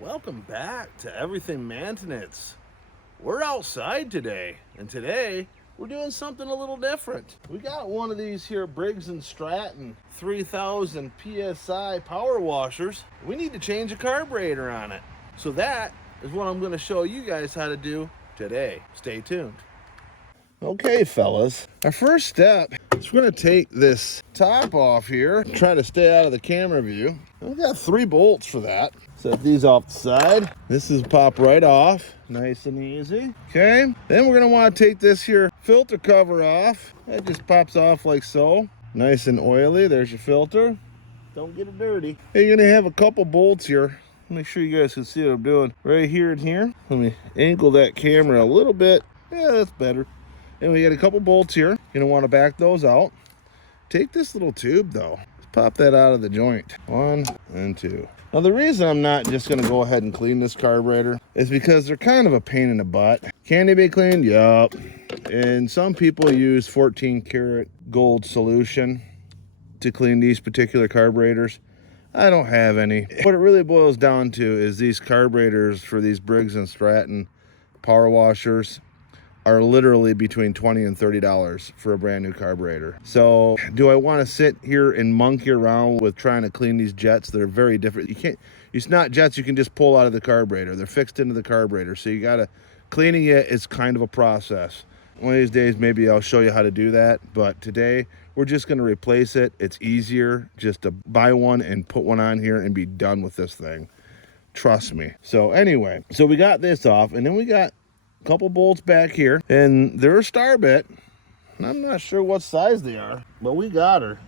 Welcome back to Everything Man-tenance. We're outside today, and today we're doing something a little different. We got one of these here Briggs Stratton 3000 PSI power washers. We need to change a carburetor on it. So that is what I'm going to show you guys how to do today. Stay tuned. Okay, fellas, our first step is we're going to take this top off here, try to stay out of the camera view. We've got 3 bolts for that. Set these off the side. This is pop right off, nice and easy. Okay, then we're going to want to take this here filter cover off. That just pops off like so. Nice and oily. There's your filter. Don't get it dirty. You're going to have a couple bolts here. Make sure you guys can see what I'm doing right here and here. Let me angle that camera a little bit. Yeah, that's better. And we got a couple bolts here. You're gonna want to back those out. Take this little tube though. Let's pop that out of the joint. 1 and 2. Now the reason I'm not just gonna go ahead and clean this carburetor is because they're kind of a pain in the butt. Can they be cleaned? Yup. And some people use 14 karat gold solution to clean these particular carburetors. I don't have any. What it really boils down to is these carburetors for these Briggs & Stratton power washers are literally between $20 and $30 for a brand new carburetor. So do I want to sit here and monkey around with trying to clean these jets? They're very different. You can't, it's not jets you can just pull out of the carburetor. They're fixed into the carburetor. So you gotta, cleaning it is kind of a process. One of these days, maybe I'll show you how to do that. But today we're just gonna replace it. It's easier just to buy one and put one on here and be done with this thing. Trust me. So anyway, so we got this off, and then we got couple bolts back here, and they're a star bit. I'm not sure what size they are, but we got her.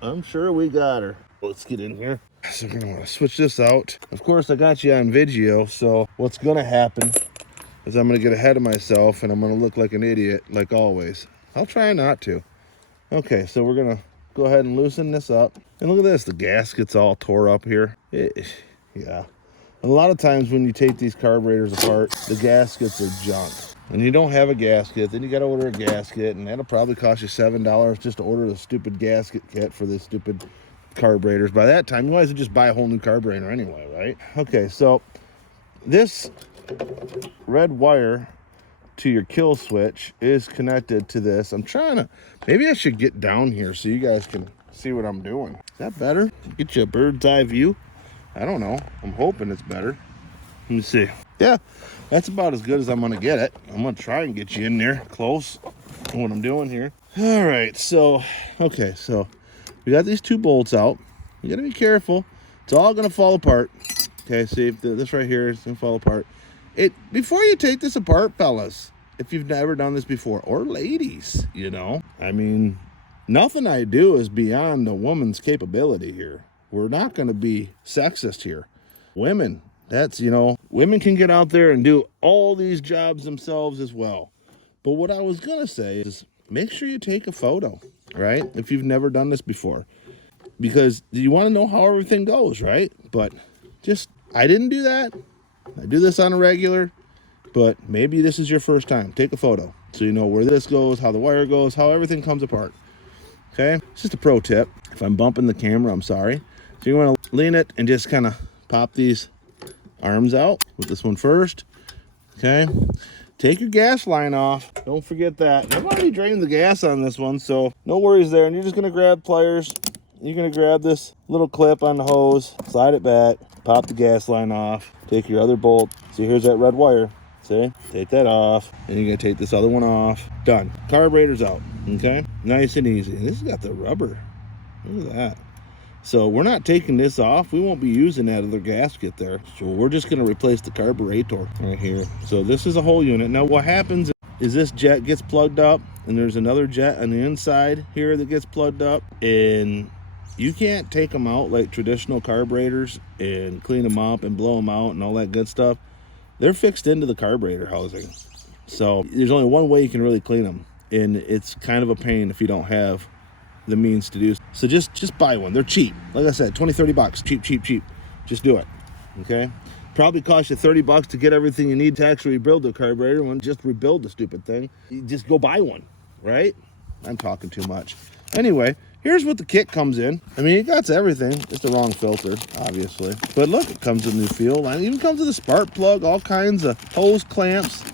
I'm sure we got her. Let's get in here. So we're gonna want to switch this out. Of course, I got you on video, so what's gonna happen is I'm gonna get ahead of myself and I'm gonna look like an idiot, like always. I'll try not to. Okay, so we're gonna go ahead and loosen this up. And look at this, the gasket's all tore up here. Yeah. A lot of times when you take these carburetors apart, the gaskets are junk. And you don't have a gasket, then you gotta order a gasket, and that'll probably cost you $7 just to order the stupid gasket kit for the stupid carburetors. By that time, you might as well just buy a whole new carburetor anyway, right? Okay, so this red wire to your kill switch is connected to this. I'm trying to, maybe I should get down here so you guys can see what I'm doing. Is that better? Get you a bird's eye view. I don't know. I'm hoping it's better. Let me see. Yeah, that's about as good as I'm going to get it. I'm going to try and get you in there close to what I'm doing here. All right, so, okay, so we got these 2 bolts out. You got to be careful. It's all going to fall apart. Okay, see, this right here is going to fall apart. Before you take this apart, fellas, if you've never done this before, or ladies, you know, I mean, nothing I do is beyond the woman's capability here. We're not going to be sexist here. Women, that's, you know, women can get out there and do all these jobs themselves as well. But what I was going to say is make sure you take a photo, right? If you've never done this before. Because you want to know how everything goes, right? But just, I didn't do that. I do this on a regular. But maybe this is your first time. Take a photo so you know where this goes, how the wire goes, how everything comes apart. Okay? It's just a pro tip. If I'm bumping the camera, I'm sorry. So you want to lean it and just kind of pop these arms out with this one first. Okay. Take your gas line off. Don't forget that. I've already drained the gas on this one, so no worries there. And you're just going to grab pliers. You're going to grab this little clip on the hose, slide it back, pop the gas line off, take your other bolt. See, here's that red wire. See? Take that off. And you're going to take this other one off. Done. Carburetor's out. Okay. Nice and easy. And this has got the rubber. Look at that. So we're not taking this off. We won't be using that other gasket there. So we're just going to replace the carburetor right here. So this is a whole unit. Now what happens is this jet gets plugged up, and there's another jet on the inside here that gets plugged up, and you can't take them out like traditional carburetors and clean them up and blow them out and all that good stuff. They're fixed into the carburetor housing. So there's only one way you can really clean them, and it's kind of a pain if you don't have the means to do. So just buy one. They're cheap. Like I said, 20, 30 bucks. Cheap. Just do it. Okay? Probably cost you 30 bucks to get everything you need to actually rebuild the carburetor. When just rebuild the stupid thing, you just go buy one, right? I'm talking too much. Anyway, here's what the kit comes in. I mean, it got everything. It's the wrong filter, obviously. But look, it comes with new fuel line. It even comes with a spark plug, all kinds of hose clamps.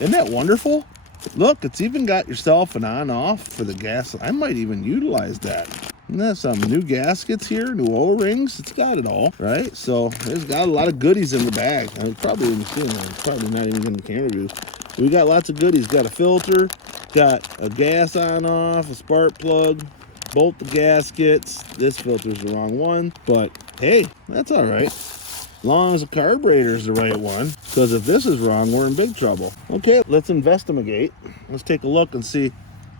Isn't that wonderful? Look, it's even got yourself an on-off for the gas. I might even utilize that. And that's some new gaskets here, new O-rings. It's got it all, right? So it's got a lot of goodies in the bag. I probably even seen it. It's probably not even in the camera view. We got lots of goodies. Got a filter, got a gas on-off, a spark plug, bolt the gaskets. This filter's the wrong one, but hey, that's all right. As long as the carburetor is the right one, because if this is wrong, we're in big trouble. Okay, let's investigate. Let's take a look and see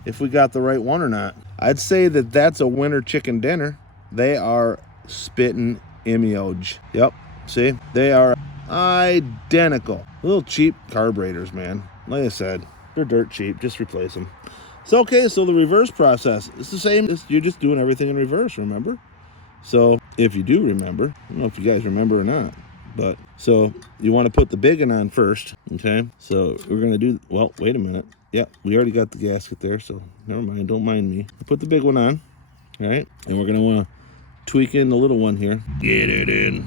if we got the right one or not. I'd say that that's a winter chicken dinner. They are spitting image. Yep, see? They are identical. Little cheap carburetors, man. Like I said, they're dirt cheap. Just replace them. So, okay, so the reverse process. It's the same. You're just doing everything in reverse, remember? So if you do remember, I don't know if you guys remember or not, but so you want to put the big one on first, okay? So we're going to do, well, wait a minute. Yeah, we already got the gasket there, so never mind, don't mind me. Put the big one on, all right? And we're going to want to tweak in the little one here. Get it in.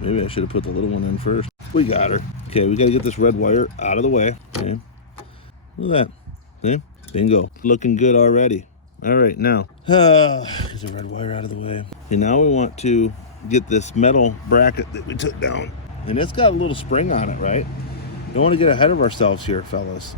Maybe I should have put the little one in first. We got her. Okay, we got to get this red wire out of the way, okay? Look at that, see? Bingo. Looking good already. All right, now, get the red wire out of the way. Okay, now we want to get this metal bracket that we took down. And it's got a little spring on it, right? Don't want to get ahead of ourselves here, fellas.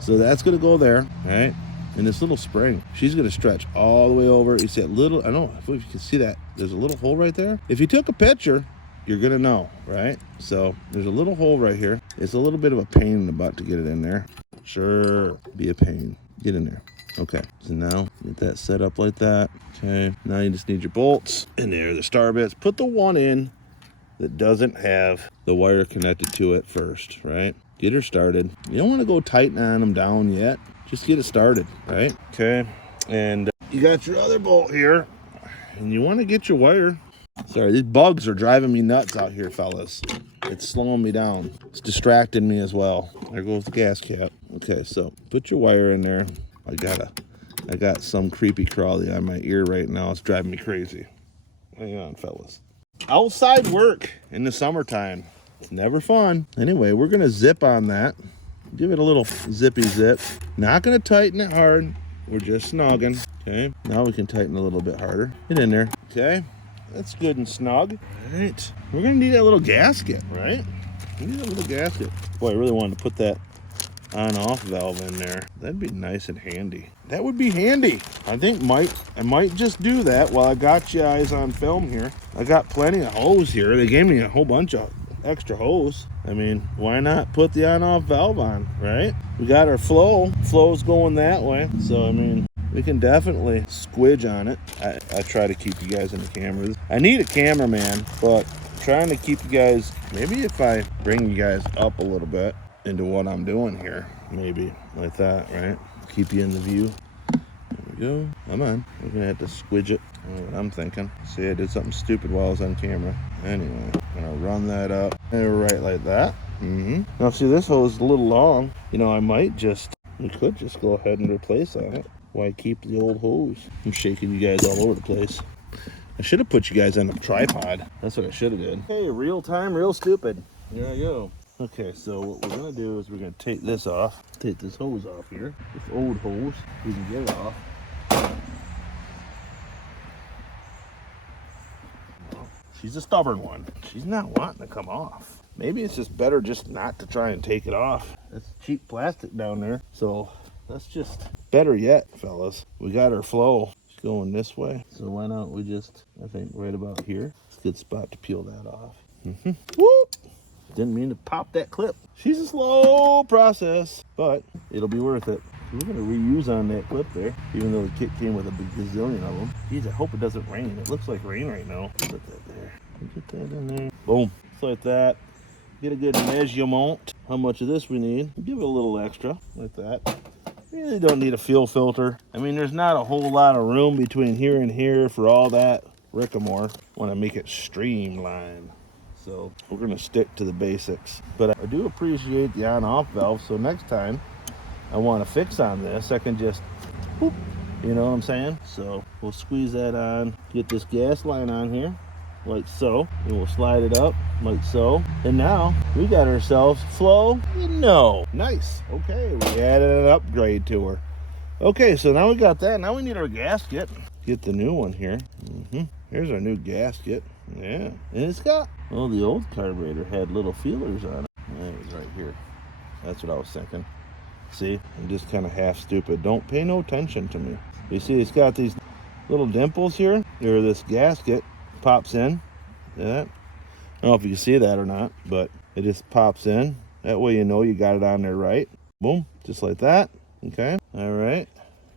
So that's going to go there, all right? And this little spring, she's going to stretch all the way over. You see that little, I don't know if you can see that. There's a little hole right there. If you took a picture, you're going to know, right? So there's a little hole right here. It's a little bit of a pain in the butt to get it in there. Sure, be a pain. Get in there. Okay, so now get that set up like that. Okay, now you just need your bolts. And there, the star bits. Put the one in that doesn't have the wire connected to it first, right? Get her started. You don't want to go tighten on them down yet. Just get it started, right? Okay, and you got your other bolt here. And you want to get your wire. Sorry, these bugs are driving me nuts out here, fellas. It's slowing me down. It's distracting me as well. There goes the gas cap. Okay, so put your wire in there. I got some creepy crawly on my ear right now. It's driving me crazy. Hang on, fellas. Outside work in the summertime. It's never fun. Anyway, we're gonna zip on that. Give it a little zippy zip. Not gonna tighten it hard. We're just snogging. Okay, now we can tighten a little bit harder. Get in there. Okay, that's good and snug. All right, we're gonna need that little gasket, right? We need a little gasket. Boy, I really wanted to put that on-off valve in there. That'd be nice and handy. That would be handy. I think I might just do that while I got you guys on film here. I got plenty of hose here. They gave me a whole bunch of extra hose. I mean, why not put the on-off valve on, right? We got our flow's going that way. So, I mean, we can definitely squidge on it. I try to keep you guys in the cameras. I need a cameraman, but trying to keep you guys, maybe if I bring you guys up a little bit into what I'm doing here, maybe like that, right? Keep you in the view. There we go. Come on. We're gonna have to squidge it. I know what I'm thinking. See, I did something stupid while I was on camera. Anyway, I'm gonna run that up and right like that. Now see, this hose is a little long. You know, we could just go ahead and replace that. Why keep the old hose? I'm shaking you guys all over the place. I should have put you guys on a tripod. That's what I should have did. Hey, real time, real stupid. There I go. Okay, so what we're gonna do is we're gonna take this off. Take this hose off here. This old hose. We can get it off. She's a stubborn one. She's not wanting to come off. Maybe it's just better just not to try and take it off. It's cheap plastic down there. So that's just better yet, fellas. We got our flow. It's going this way. So why not we just, I think right about here. It's a good spot to peel that off. Whoop! Didn't mean to pop that clip. She's a slow process, but it'll be worth it. We're gonna reuse on that clip there, even though the kit came with a big gazillion of them. Geez, I hope it doesn't rain. It looks like rain right now. Put that there. Get that in there. Boom. Just like that. Get a good measurement. How much of this we need. Give it a little extra, like that. Really don't need a fuel filter. I mean, there's not a whole lot of room between here and here for all that rickamore. Want to make it streamlined. So we're gonna stick to the basics. But I do appreciate the on-off valve, so next time I want to fix on this, I can just whoop, You know what I'm saying? So we'll squeeze that on, get this gas line on here, like so. And we'll slide it up, like so. And now we got ourselves flow. No. Nice. Okay, we added an upgrade to her. Okay, so now we got that. Now we need our gasket. Get the new one here. Here's our new gasket. Yeah. And it's got, well, the old carburetor had little feelers on it. That was right here. That's what I was thinking. See, I'm just kind of half stupid. Don't pay no attention to me. You see, it's got these little dimples here. Or this gasket pops in. See that? I don't know if you can see that or not, but it just pops in. That way you know you got it on there right. Boom, just like that. Okay, all right.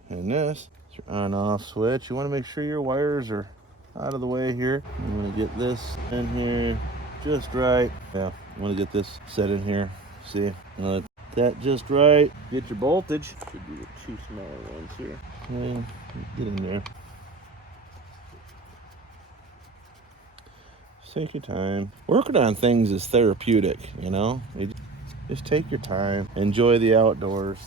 And this is your on-off switch. You want to make sure your wires are out of the way here. You want to get this in here just right. Yeah, you want to get this set in here. See, that just right. Get your voltage. Should be the two smaller ones here. Okay, get in there. Just take your time. Working on things is therapeutic, you know? Just take your time. Enjoy the outdoors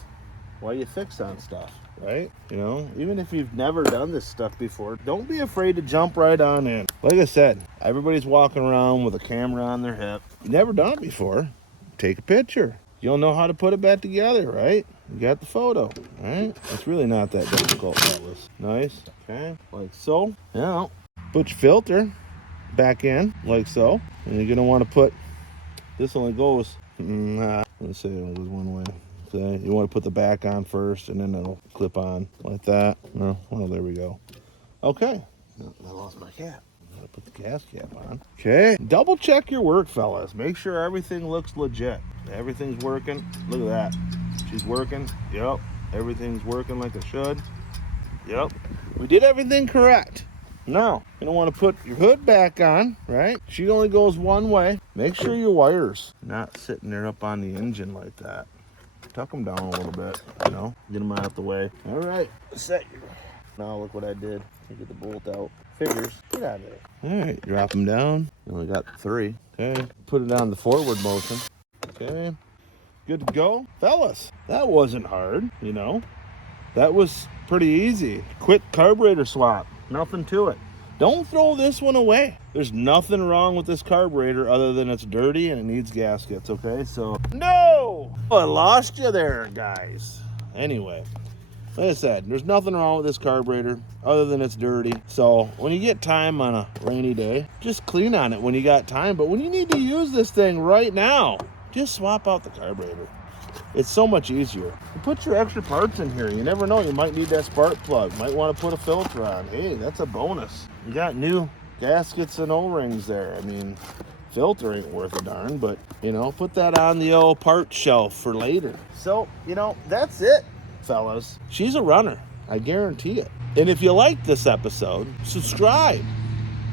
while you fix on stuff, right? You know, even if you've never done this stuff before, don't be afraid to jump right on in. Like I said, everybody's walking around with a camera on their hip. You've never done it before. Take a picture. You'll know how to put it back together, right? You got the photo, right? It's really not that difficult, fellas. Nice, okay, like so. Now, put your filter back in, like so. And you're gonna wanna put, this only goes, let's say it only goes one way. Okay, you wanna put the back on first, and then it'll clip on, like that. Oh, well, there we go. Okay, I lost my cap. Gotta put the gas cap on. Okay, double check your work, fellas. Make sure everything looks legit. Everything's working. Look at that. She's working. Yep. Everything's working like it should. Yep. We did everything correct. Now, you're gonna want to put your hood back on, right? She only goes one way. Make sure your wires not sitting there up on the engine like that. Tuck them down a little bit, you know. Get them out of the way. All right. Set your. Now look what I did. You get the bolt out. Figures. Get out of there. All right. Drop them down. You only got 3. Okay. Put it on the forward motion. Okay, good to go. Fellas, that wasn't hard, you know. That was pretty easy. Quick carburetor swap, nothing to it. Don't throw this one away. There's nothing wrong with this carburetor other than it's dirty and it needs gaskets, okay? So, no! I lost you there, guys. Anyway, like I said, there's nothing wrong with this carburetor other than it's dirty. So when you get time on a rainy day, just clean on it when you got time. But when you need to use this thing right now, just swap out the carburetor. It's so much easier. You put your extra parts in here. You never know, you might need that spark plug. Might want to put a filter on. Hey, that's a bonus. You got new gaskets and O-rings there. I mean, filter ain't worth a darn, but, you know, put that on the old part shelf for later. So, you know, that's it, fellas. She's a runner. I guarantee it. And if you like this episode, subscribe.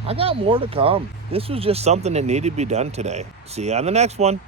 I got more to come. This was just something that needed to be done today. See you on the next one.